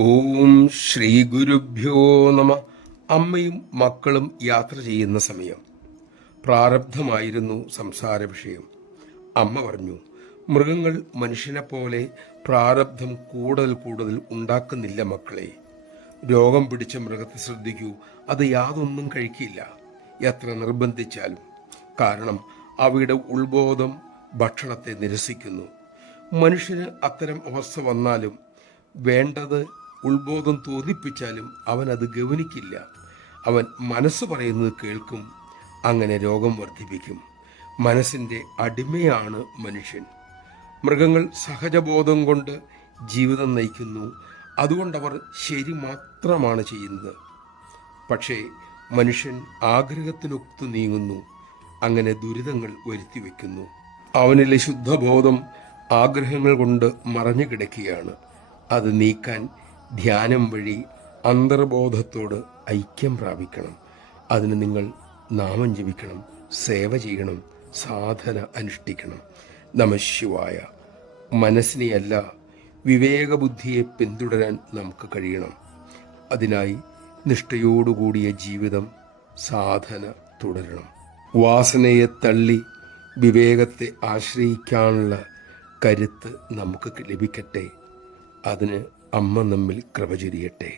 ഓം ശ്രീ ഗുരുഭ്യോ നമ. അമ്മയും മക്കളും യാത്ര ചെയ്യുന്ന സമയം. പ്രാരബ്ധമായിരുന്നു സംസാര വിഷയം. അമ്മ പറഞ്ഞു, മൃഗങ്ങൾ മനുഷ്യനെ പോലെ പ്രാരബ്ധം കൂടുതൽ ഉണ്ടാക്കുന്നില്ല മക്കളെ. രോഗം പിടിച്ച മൃഗത്തെ ശ്രദ്ധിക്കൂ, അത് യാതൊന്നും കഴിക്കില്ല എത്ര നിർബന്ധിച്ചാലും. കാരണം അവയുടെ ഉൾബോധം ഭക്ഷണത്തെ നിരസിക്കുന്നു. മനുഷ്യന് അത്തരം അവസ്ഥ വന്നാലും വേണ്ടത് ഉൾബോധം തോന്നിപ്പിച്ചാലും അവൻ അത് ഗവനിക്കില്ല. അവൻ മനസ്സ് പറയുന്നത് കേൾക്കും. അങ്ങനെ രോഗം വർദ്ധിപ്പിക്കും. മനസ്സിൻ്റെ അടിമയാണ് മനുഷ്യൻ. മൃഗങ്ങൾ സഹജബോധം കൊണ്ട് ജീവിതം നയിക്കുന്നു. അതുകൊണ്ടവർ ശരി മാത്രമാണ് ചെയ്യുന്നത്. പക്ഷേ മനുഷ്യൻ ആഗ്രഹത്തിനൊത്തു നീങ്ങുന്നു. അങ്ങനെ ദുരിതങ്ങൾ വരുത്തി വയ്ക്കുന്നു. അവനിലെ ശുദ്ധബോധം ആഗ്രഹങ്ങൾ കൊണ്ട് മറഞ്ഞു കിടക്കുകയാണ്. അത് നീക്കാൻ ധ്യാനം വഴി അന്തർബോധത്തോട് ഐക്യം പ്രാപിക്കണം. അതിന് നിങ്ങൾ നാമം ജപിക്കണം, സേവ ചെയ്യണം, സാധന അനുഷ്ഠിക്കണം. നമഃശിവായ. മനസ്സിനെയല്ല, വിവേകബുദ്ധിയെ പിന്തുടരാൻ നമുക്ക് കഴിയണം. അതിനായി നിഷ്ഠയോടുകൂടിയ ജീവിതം, സാധന തുടരണം. വാസനയെ തള്ളി വിവേകത്തെ ആശ്രയിക്കാനുള്ള കരുത്ത് നമുക്ക് ലഭിക്കട്ടെ. അതിന് അമ്മ നമ്മിൽ കൃപ ചൊരിയട്ടെ.